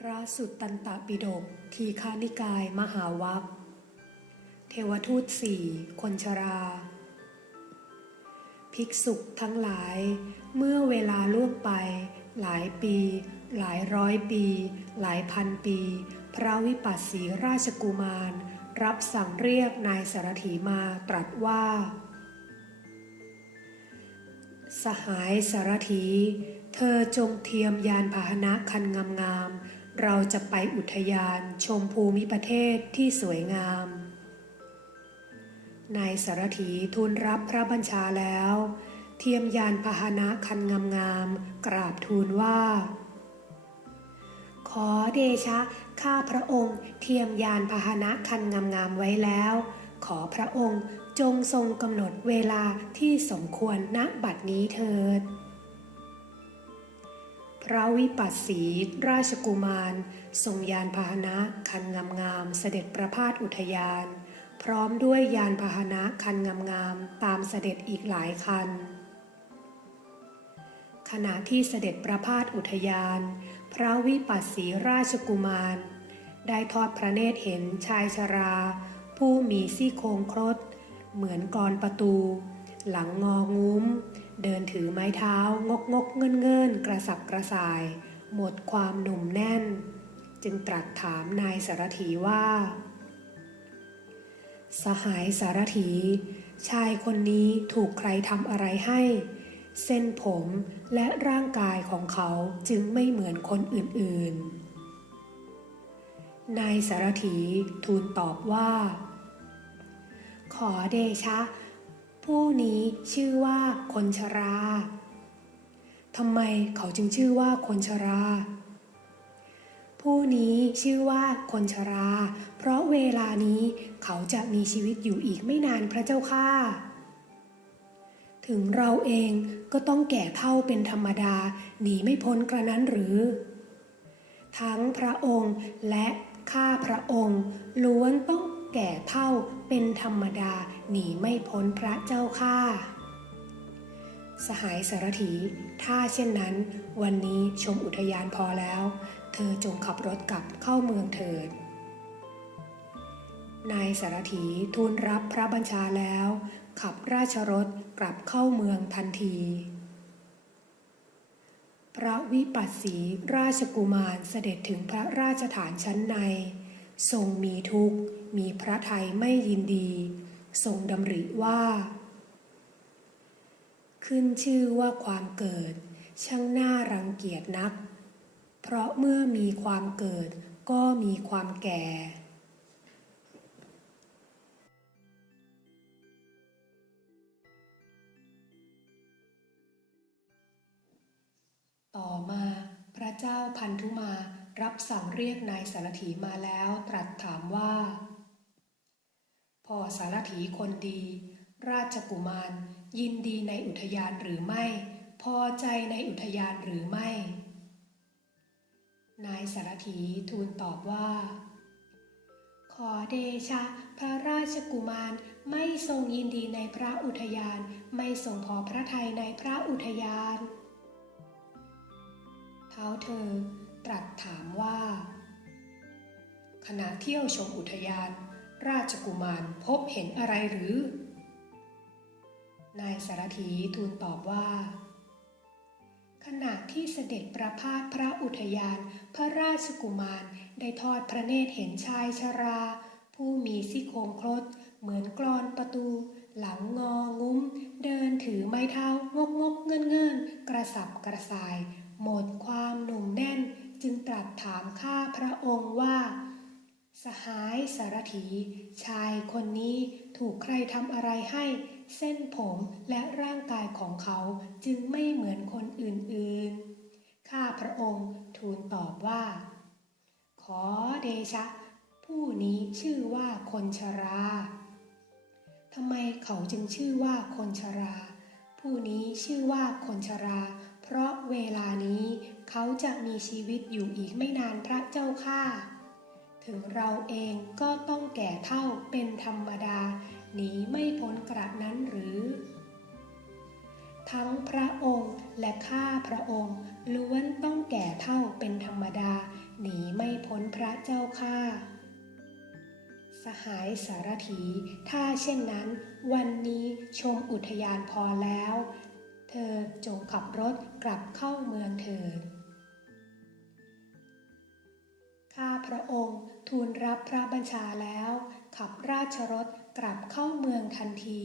พระสุตตันตปิฎกทีฆานิกายมหาวัคเทวทูตสี่คนชรา ภิกษุทั้งหลาย เมื่อเวลาล่วงไป หลายปี หลายร้อยปี หลายพันปี พระวิปัสสีราชกุมาร รับสั่งเรียกนายสารถีมาตรัสว่า สหายสารถีเธอจงเทียมยานพาหนะคันงามๆ เราจะไปอุทยานชมภูมิประเทศที่สวยงาม นายสารถีทูลรับพระบัญชาแล้ว เทียมยานพาหนะคันงามๆกราบทูลว่า ขอเดชะ ข้าพระองค์เทียมยานพาหนะคันงามๆไว้แล้ว ขอพระองค์จงทรงกำหนดเวลาที่สมควรณบัดนี้เถิด พระวิปัสสีราชกุมาร ทรงยานพาหนะคันงามๆเสด็จประพาสอุทยาน พร้อมด้วยยานพาหนะคันงามๆตามเสด็จอีกหลายคัน ขณะที่เสด็จประพาสอุทยาน พระวิปัสสีราชกุมาร ได้ทอดพระเนตรเห็นชายชรา ผู้มีซี่โครงครด เหมือนกรประตู หลังงองุ้ม เดินถือไม้เท้างกงกเงินเงินกระสับกระส่าย หมดความหนุ่มแน่น จึงตรัสถามนายสารถีว่า สหายสารถี ชายคนนี้ถูกใครทำอะไรให้ เส้นผมและร่างกายของเขาจึงไม่เหมือนคนอื่นๆ นายสารถีทูลตอบว่า ขอเดชะ ผู้นี้ชื่อว่าคนชราทำไมเขาจึงชื่อว่าคนชรา ผู้นี้ชื่อว่าคนชรา เพราะเวลานี้เขาจะมีชีวิตอยู่อีกไม่นานพระเจ้าค่ะ ถึงเราเองก็ต้องแก่เท่าเป็นธรรมดาหนีไม่พ้นกระนั้นหรือ ทั้งพระองค์และข้าพระองค์ล้วนต้องแก่เท่า เป็นธรรมดาหนีไม่พ้นพระเจ้าค่ะสหายสารถี ถ้าเช่นนั้น วันนี้ชมอุทยานพอแล้ว เธอจงขับรถกลับเข้าเมืองเถิด นายสารถีทูลรับพระบัญชาแล้ว ขับราชรถกลับเข้าเมืองทันที พระวิปัสสีราชกุมารเสด็จถึงพระราชฐานชั้นใน ทรงมีทุกข์ มีพระทัยไม่ยินดี ทรงดำริว่า ขึ้นชื่อว่าความเกิด ช่างน่ารังเกียจนัก เพราะเมื่อมีความเกิดก็มีความแก่ ต่อมาพระเจ้าพันธุมา รับสั่งเรียกนายสารถีมาแล้วตรัสถามว่า พ่อสารถีคนดี ราชกุมารยินดีในอุทยานหรือไม่ พอใจในอุทยานหรือไม่ นายสารถีทูลตอบว่า ขอเดชะ พระราชกุมารไม่ทรงยินดีในพระอุทยาน ไม่ทรงพอพระทัยในพระอุทยาน เท้าเธอ ตรัสถามว่า ขณะเที่ยวชมอุทยาน ราชกุมารพบเห็นอะไรหรือ นายสารถีทูลตอบว่า ขณะที่เสด็จประพาสพระอุทยาน พระราชกุมารได้ทอดพระเนตรเห็นชายชรา ผู้มีซี่โครงครดเหมือนกรอนประตู หลังงองุ้ม เดินถือไม้เท้างกงกเงินเงินกระสับกระส่าย หมดความหนุ่มแน่น จึงตรัสถามข้าพระองค์ว่า สหายสารถี ชายคนนี้ถูกใครทำอะไรให้ เส้นผมและร่างกายของเขาจึงไม่เหมือนคนอื่นๆ ข้าพระองค์ทูลตอบว่า ขอเดชะ ผู้นี้ชื่อว่าคนชราทำไมเขาจึงชื่อว่าคนชรา ผู้นี้ชื่อว่าคนชรา เพราะเวลานี้ เขาจะมีชีวิตอยู่อีกไม่นานพระเจ้าข้าถึงเราเองก็ต้องแก่เท่าเป็นธรรมดา หนีไม่พ้นกระนั้นหรือ ทั้งพระองค์และข้าพระองค์ล้วนต้องแก่เท่าเป็นธรรมดา หนีไม่พ้นพระเจ้าค่ะสหายสารถี ถ้าเช่นนั้น วันนี้ชมอุทยานพอแล้ว เธอจงขับรถกลับเข้าเมืองเถิด พระองค์ทูลรับพระบัญชาแล้ว ขับราชรถกลับเข้าเมืองทันที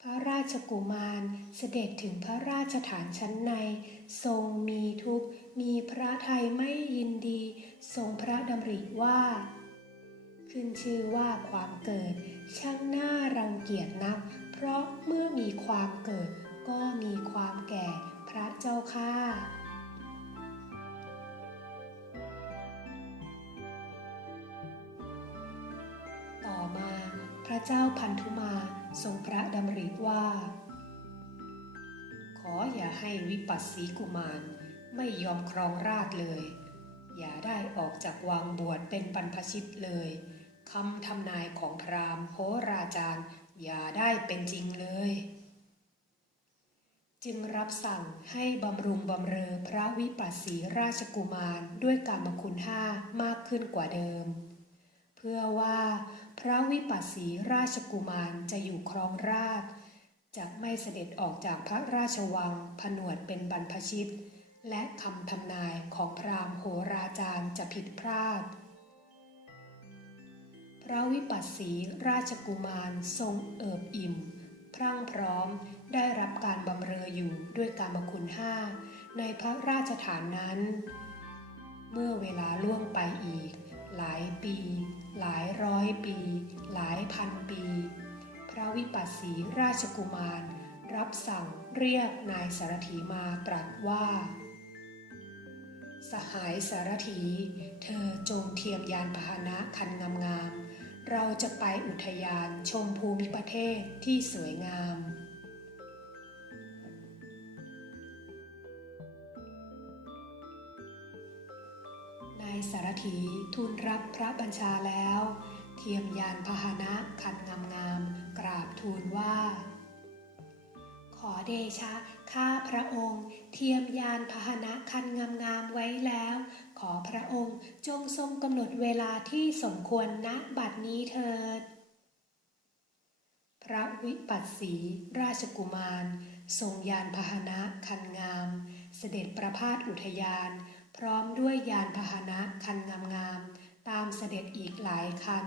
พระราชกุมารเสด็จถึงพระราชฐานชั้นใน ทรงมีทุกข์มีพระไทยไม่ยินดี ทรงพระดำริว่า ขึ้นชื่อว่าความเกิด ช่างน่ารังเกียจนัก เพราะเมื่อมีความเกิดก็มีความแก่ เจ้าพันธุมาทรงพระดำริว่า ขออย่าให้วิปัสสีกุมารไม่ยอมครองราชเลย อย่าได้ออกจากวังบวชเป็นบรรพชิตเลยคำทำนายของพราหมณ์โหราจารย์อย่าได้เป็นจริงเลย จึงรับสั่งให้บำรุงบำเรอพระวิปัสสีราชกุมารด้วยกรรมคุณห้ามากขึ้นกว่าเดิม พื่อว่าพระวิปัสสีราชกุมารจะอยู่ครองราชจะไม่เสด็จออกจากพระราชวังผนวดเป็นบรรพชิต และคำทำนายของพราหมณ์โหราจารย์จะผิดพลาด พระวิปัสสีราชกุมารทรงเอิบอิ่ม พรั่งพร้อมได้รับการบำเรออยู่ด้วยกรรมคุณห้าในพระราชฐานนั้น เมื่อเวลาล่วงไปอีก หลายปี หลายร้อยปี หลายพันปี พระวิปัสสีราชกุมาร รับสั่งเรียกนายสารถีมาตรัสว่า สหายสารถี เธอจงเทียมยานพาหนะคันงามๆเราจะไปอุทยานชมภูมิประเทศที่สวยงาม สารถีทูลรับพระบัญชาแล้ว เทียมยานพาหนะคันงามๆกราบทูลว่า ขอเดชะข้าพระองค์ เทียมยานพาหนะคันงามๆไว้แล้ว ขอพระองค์จงทรงกำหนดเวลาที่สมควรณบัดนี้เถิด พระวิปัสสีราชกุมาร ทรงยานพาหนะคันงาม เสด็จประพาสอุทยาน พร้อมด้วยยานพาหนะคันงามๆตามเสด็จอีกหลายคัน